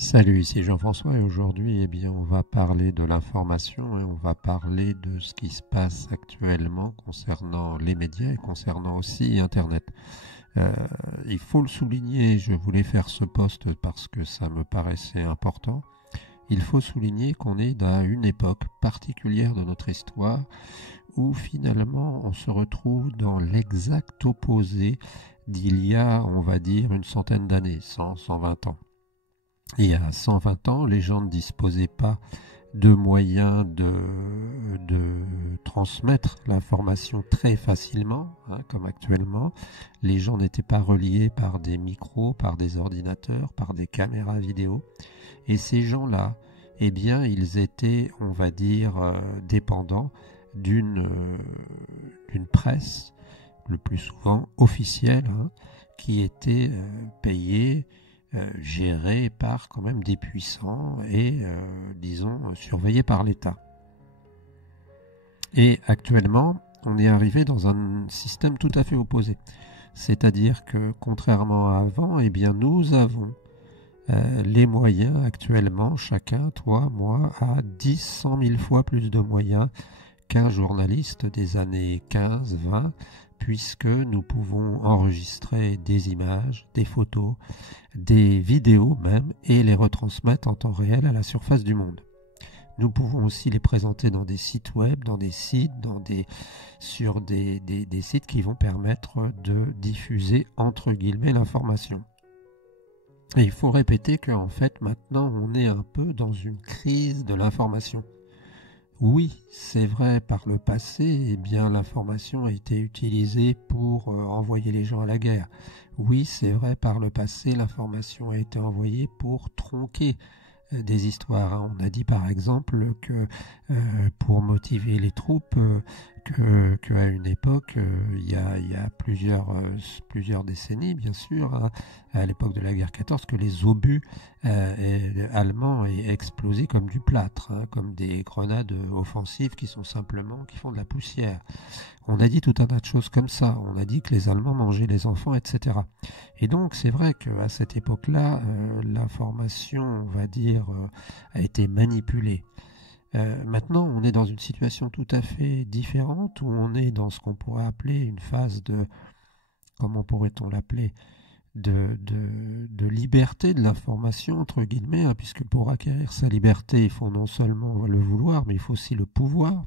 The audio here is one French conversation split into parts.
Salut, ici Jean-François et aujourd'hui, on va parler de l'information et on va parler de ce qui se passe actuellement concernant les médias et concernant aussi Internet. Euh, il faut le souligner, je voulais faire ce post parce que ça me paraissait important. Il faut souligner qu'on est dans une époque particulière de notre histoire où finalement on se retrouve dans l'exact opposé d'il y a, on va dire, une centaine d'années, 100, 120 ans. Il y a 120 ans, les gens ne disposaient pas de moyens de transmettre l'information très facilement, comme actuellement. Les gens n'étaient pas reliés par des micros, par des ordinateurs, par des caméras vidéo. Et ces gens-là, ils étaient, on va dire, dépendants d'une presse, le plus souvent officielle, qui était payée, géré par quand même des puissants et, surveillé par l'État. Et actuellement, on est arrivé dans un système tout à fait opposé. C'est-à-dire que, contrairement à avant, nous avons les moyens actuellement, chacun, toi, moi, a 10, 100 000 fois plus de moyens qu'un journaliste des années 15, 20, puisque nous pouvons enregistrer des images, des photos, des vidéos même, et les retransmettre en temps réel à la surface du monde. Nous pouvons aussi les présenter dans des sites web, dans des sites, sur des sites qui vont permettre de diffuser, entre guillemets, l'information. Et il faut répéter qu'en fait, maintenant, on est un peu dans une crise de l'information. Oui, c'est vrai, par le passé, l'information a été utilisée pour envoyer les gens à la guerre. Oui, c'est vrai, par le passé, l'information a été envoyée pour tronquer des histoires. On a dit par exemple que pour motiver les troupes, qu'à une époque, il y a plusieurs décennies, bien sûr, à l'époque de la guerre 14, que les obus allemands aient explosé comme du plâtre, comme des grenades offensives qui font de la poussière. On a dit tout un tas de choses comme ça. On a dit que les Allemands mangeaient les enfants, etc. Et donc, c'est vrai qu'à cette époque-là, l'information, on va dire, a été manipulée. Maintenant, on est dans une situation tout à fait différente, où on est dans ce qu'on pourrait appeler une phase de, comment pourrait-on l'appeler, de liberté de l'information, entre guillemets, puisque pour acquérir sa liberté, il faut non seulement le vouloir, mais il faut aussi le pouvoir.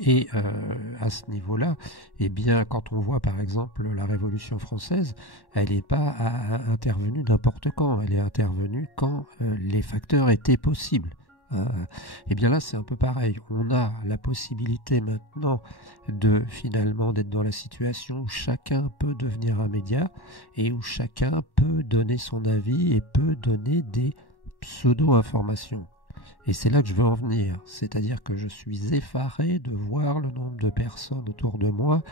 Et à ce niveau-là, quand on voit par exemple la Révolution française, elle n'est pas intervenue n'importe quand, elle est intervenue quand les facteurs étaient possibles. Là, c'est un peu pareil. On a la possibilité maintenant d'être dans la situation où chacun peut devenir un média et où chacun peut donner son avis et peut donner des pseudo-informations. Et c'est là que je veux en venir, c'est-à-dire que je suis effaré de voir le nombre de personnes autour de moi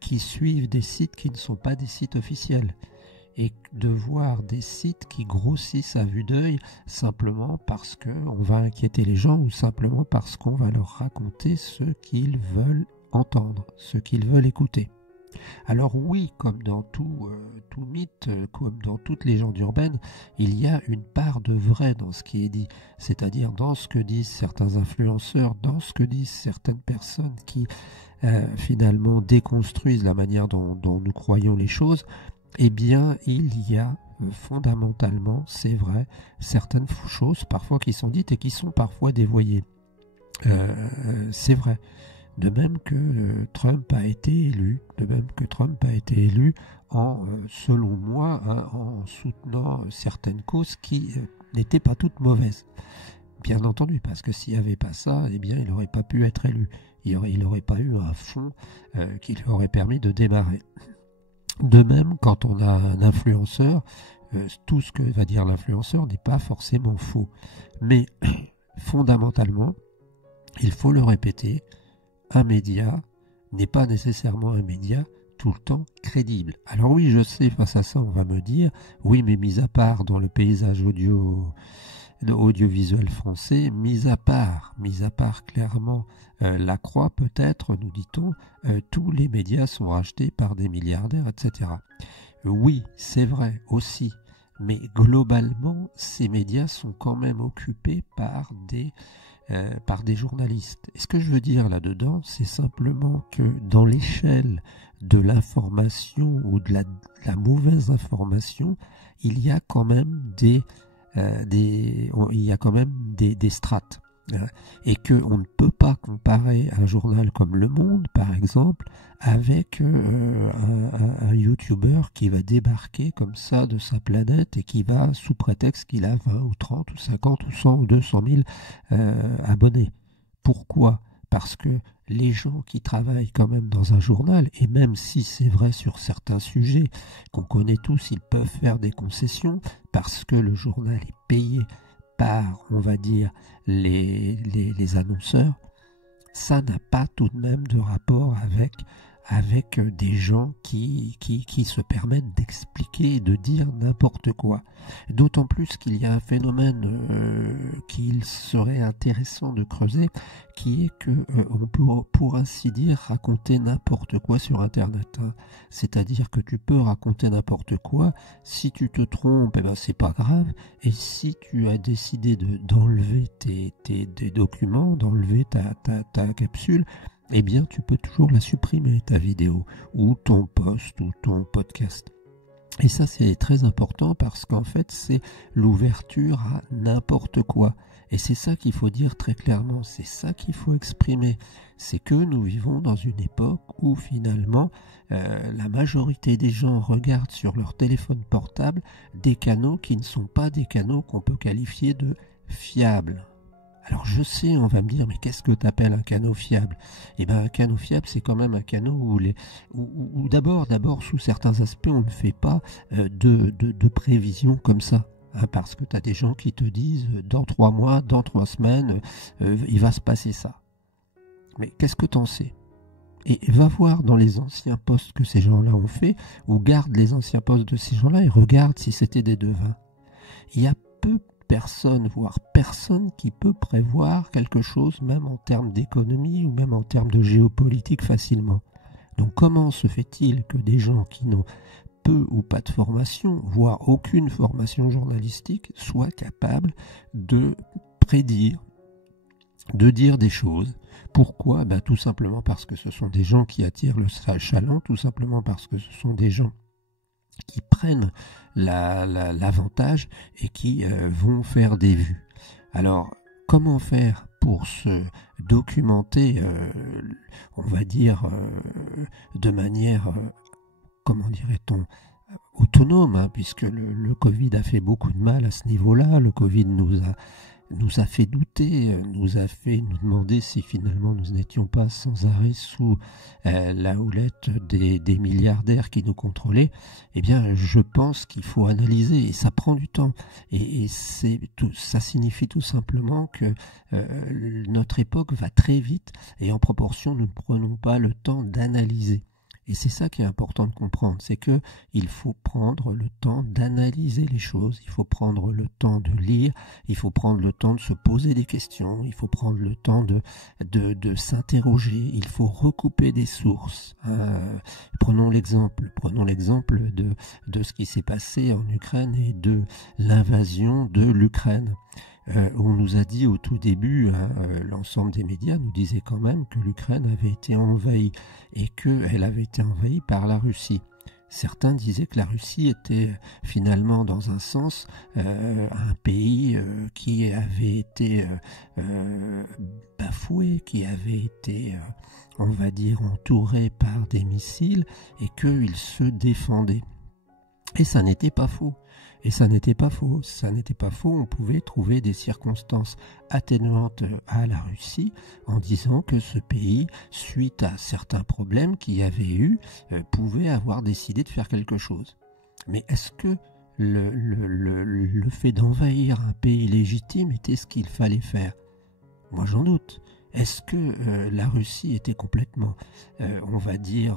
qui suivent des sites qui ne sont pas des sites officiels, et de voir des sites qui grossissent à vue d'œil simplement parce qu'on va inquiéter les gens ou simplement parce qu'on va leur raconter ce qu'ils veulent entendre, ce qu'ils veulent écouter. Alors oui, comme dans tout mythe, comme dans toute légende urbaine, il y a une part de vrai dans ce qui est dit, c'est-à-dire dans ce que disent certains influenceurs, dans ce que disent certaines personnes qui finalement déconstruisent la manière dont nous croyons les choses. Il y a fondamentalement, c'est vrai, certaines choses parfois qui sont dites et qui sont parfois dévoyées. C'est vrai. De même que Trump a été élu, selon moi, en soutenant certaines causes qui n'étaient pas toutes mauvaises. Bien entendu, parce que s'il n'y avait pas ça, il n'aurait pas pu être élu. Il n'aurait pas eu un fonds qui lui aurait permis de démarrer. De même, quand on a un influenceur, tout ce que va dire l'influenceur n'est pas forcément faux. Mais fondamentalement, il faut le répéter, un média n'est pas nécessairement un média tout le temps crédible. Alors oui, je sais, face à ça, on va me dire, oui, mais mis à part dans le paysage audiovisuel français, mis à part clairement la Croix, peut-être, nous dit-on, tous les médias sont rachetés par des milliardaires, etc. Oui, c'est vrai aussi, Mais globalement, ces médias sont quand même occupés par des journalistes. Et ce que je veux dire là-dedans, c'est simplement que dans l'échelle de l'information ou de la mauvaise information, il y a quand même des strates. Et qu'on ne peut pas comparer un journal comme Le Monde, par exemple, avec un YouTuber qui va débarquer comme ça de sa planète et qui va, sous prétexte qu'il a 20 ou 30 ou 50 ou 100 ou 200 000 abonnés. Pourquoi ? Parce que les gens qui travaillent quand même dans un journal, et même si c'est vrai sur certains sujets qu'on connaît tous, ils peuvent faire des concessions parce que le journal est payé par, on va dire, les annonceurs, ça n'a pas tout de même de rapport avec des gens qui se permettent d'expliquer et de dire n'importe quoi. D'autant plus qu'il y a un phénomène qu'il serait intéressant de creuser, qui est que on peut, pour ainsi dire, raconter n'importe quoi sur Internet. Hein. C'est-à-dire que tu peux raconter n'importe quoi. Si tu te trompes, eh ben c'est pas grave. Et si tu as décidé d'enlever tes documents, d'enlever ta capsule, eh bien tu peux toujours la supprimer, ta vidéo, ou ton post, ou ton podcast. Et ça c'est très important parce qu'en fait c'est l'ouverture à n'importe quoi. Et c'est ça qu'il faut dire très clairement, c'est ça qu'il faut exprimer. C'est que nous vivons dans une époque où finalement la majorité des gens regardent sur leur téléphone portable des canaux qui ne sont pas des canaux qu'on peut qualifier de fiables. Alors je sais, on va me dire, mais qu'est-ce que tu appelles un canot fiable ? Eh bien un canot fiable, c'est quand même un canot où d'abord, sous certains aspects, on ne fait pas de prévision comme ça. Hein, parce que tu as des gens qui te disent, dans 3 mois, dans 3 semaines, il va se passer ça. Mais qu'est-ce que tu en sais ? Et va voir dans les anciens posts que ces gens-là ont fait, ou garde les anciens posts de ces gens-là et regarde si c'était des devins. Il y a peu personne, voire personne qui peut prévoir quelque chose, même en termes d'économie ou même en termes de géopolitique facilement. Donc comment se fait-il que des gens qui n'ont peu ou pas de formation, voire aucune formation journalistique, soient capables de prédire, de dire des choses? Pourquoi ? Ben, tout simplement parce que ce sont des gens qui attirent le chaland, tout simplement parce que ce sont des gens qui prennent l'avantage et qui vont faire des vues. Alors, comment faire pour se documenter, on va dire, de manière, comment dirait-on, autonome, hein, puisque le Covid a fait beaucoup de mal à ce niveau-là. Le Covid nous a fait douter, nous a fait nous demander si finalement nous n'étions pas sans arrêt sous la houlette des milliardaires qui nous contrôlaient. Eh bien, je pense qu'il faut analyser, et ça prend du temps. Et ça signifie tout simplement que notre époque va très vite, et en proportion, nous ne prenons pas le temps d'analyser. Et c'est ça qui est important de comprendre, c'est que il faut prendre le temps d'analyser les choses, il faut prendre le temps de lire, il faut prendre le temps de se poser des questions, il faut prendre le temps de s'interroger, il faut recouper des sources. Prenons l'exemple de ce qui s'est passé en Ukraine et de l'invasion de l'Ukraine. On nous a dit au tout début, l'ensemble des médias nous disait quand même que l'Ukraine avait été envahie et qu'elle avait été envahie par la Russie. Certains disaient que la Russie était finalement dans un sens un pays qui avait été bafoué, qui avait été, on va dire, entouré par des missiles et qu'il se défendait. Et ça n'était pas faux. On pouvait trouver des circonstances atténuantes à la Russie en disant que ce pays, suite à certains problèmes qu'il y avait eu, pouvait avoir décidé de faire quelque chose. Mais est-ce que le fait d'envahir un pays légitime était ce qu'il fallait faire ? Moi j'en doute. Est-ce que la Russie était complètement, on va dire,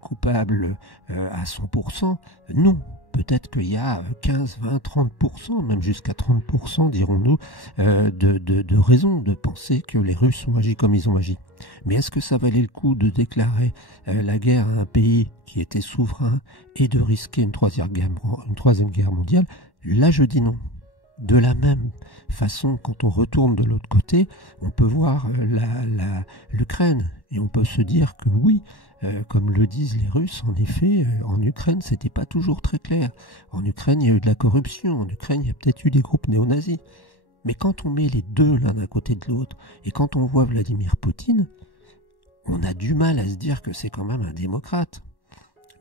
coupable à 100%? Non. Peut-être qu'il y a 15, 20, 30%, même jusqu'à 30%, dirons-nous, de raisons de penser que les Russes ont agi comme ils ont agi. Mais est-ce que ça valait le coup de déclarer la guerre à un pays qui était souverain et de risquer une troisième guerre mondiale ? Là, je dis non. De la même façon, quand on retourne de l'autre côté, on peut voir l'Ukraine et on peut se dire que oui, comme le disent les Russes, en effet, en Ukraine, c'était pas toujours très clair. En Ukraine, il y a eu de la corruption. En Ukraine, il y a peut-être eu des groupes néo-nazis. Mais quand on met les deux l'un à côté de l'autre et quand on voit Vladimir Poutine, on a du mal à se dire que c'est quand même un démocrate.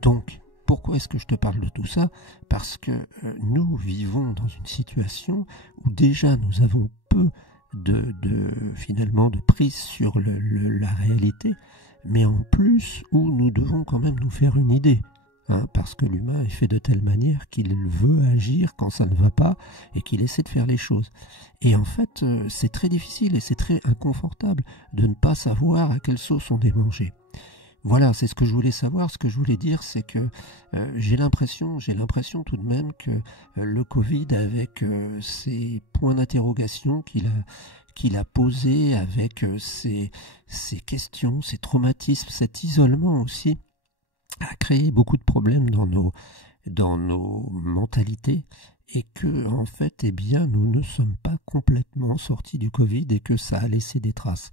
Donc, pourquoi est-ce que je te parle de tout ça? Parce que nous vivons dans une situation où déjà nous avons peu finalement de prise sur la réalité, mais en plus où nous devons quand même nous faire une idée. Parce que l'humain est fait de telle manière qu'il veut agir quand ça ne va pas et qu'il essaie de faire les choses. Et en fait, c'est très difficile et c'est très inconfortable de ne pas savoir à quelle sauce on est mangé. Voilà, c'est ce que je voulais savoir. Ce que je voulais dire, c'est que j'ai l'impression tout de même que le Covid, avec ses points d'interrogation qu'il a posés, avec ses questions, ses traumatismes, cet isolement aussi, a créé beaucoup de problèmes dans nos mentalités et que en fait nous ne sommes pas complètement sortis du Covid et que ça a laissé des traces.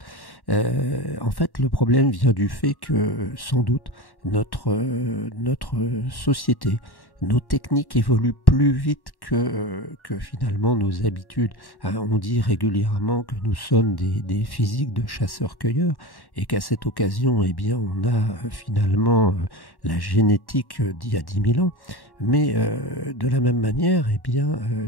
En fait, le problème vient du fait que sans doute notre société, nos techniques évoluent plus vite que finalement nos habitudes. On dit régulièrement que nous sommes des physiques de chasseurs-cueilleurs et qu'à cette occasion, on a finalement la génétique d'il y a 10 000 ans. Mais de la même manière,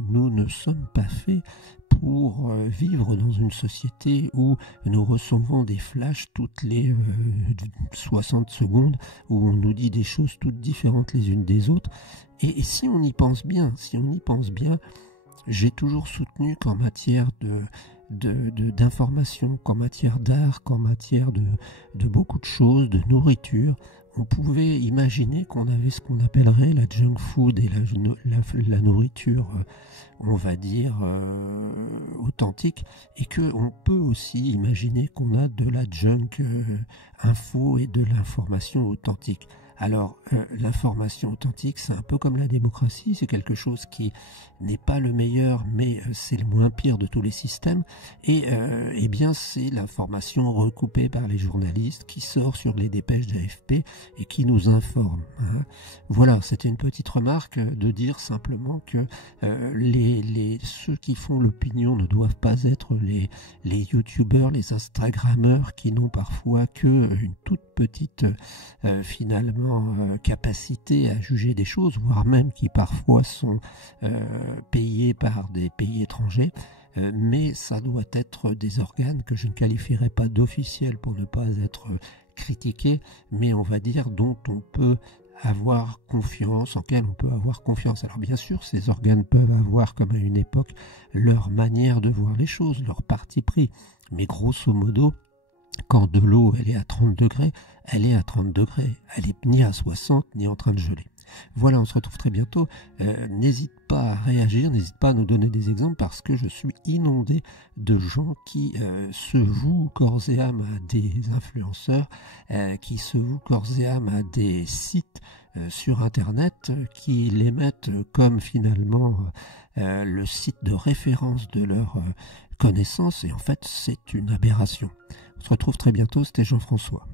nous ne sommes pas faits pour vivre dans une société où nous recevons des flashs toutes les 60 secondes, où on nous dit des choses toutes différentes les unes des autres. Et si on y pense bien, j'ai toujours soutenu qu'en matière d'information, qu'en matière d'art, qu'en matière de beaucoup de choses, de nourriture, on pouvait imaginer qu'on avait ce qu'on appellerait la junk food et la nourriture, on va dire, authentique, et qu'on peut aussi imaginer qu'on a de la junk info et de l'information authentique. Alors, l'information authentique, c'est un peu comme la démocratie, c'est quelque chose qui n'est pas le meilleur, mais c'est le moins pire de tous les systèmes. Et c'est l'information recoupée par les journalistes qui sort sur les dépêches de l'AFP et qui nous informe. Voilà, c'était une petite remarque de dire simplement que ceux qui font l'opinion ne doivent pas être les youtubeurs, les instagrammeurs qui n'ont parfois que une toute petite capacité à juger des choses, voire même qui parfois sont payés par des pays étrangers, mais ça doit être des organes que je ne qualifierais pas d'officiels pour ne pas être critiqués, mais on va dire dont on peut avoir confiance, en quels on peut avoir confiance. Alors bien sûr, ces organes peuvent avoir, comme à une époque, leur manière de voir les choses, leur parti pris, mais grosso modo, quand de l'eau elle est à 30 degrés, elle est à 30 degrés. Elle est ni à 60 ni en train de geler. Voilà, on se retrouve très bientôt. N'hésite pas à réagir, n'hésite pas à nous donner des exemples parce que je suis inondé de gens qui se vouent corps et âme à des influenceurs, qui se vouent corps et âme à des sites sur Internet qui les mettent comme finalement le site de référence de leur connaissance et en fait c'est une aberration. On se retrouve très bientôt, c'était Jean-François.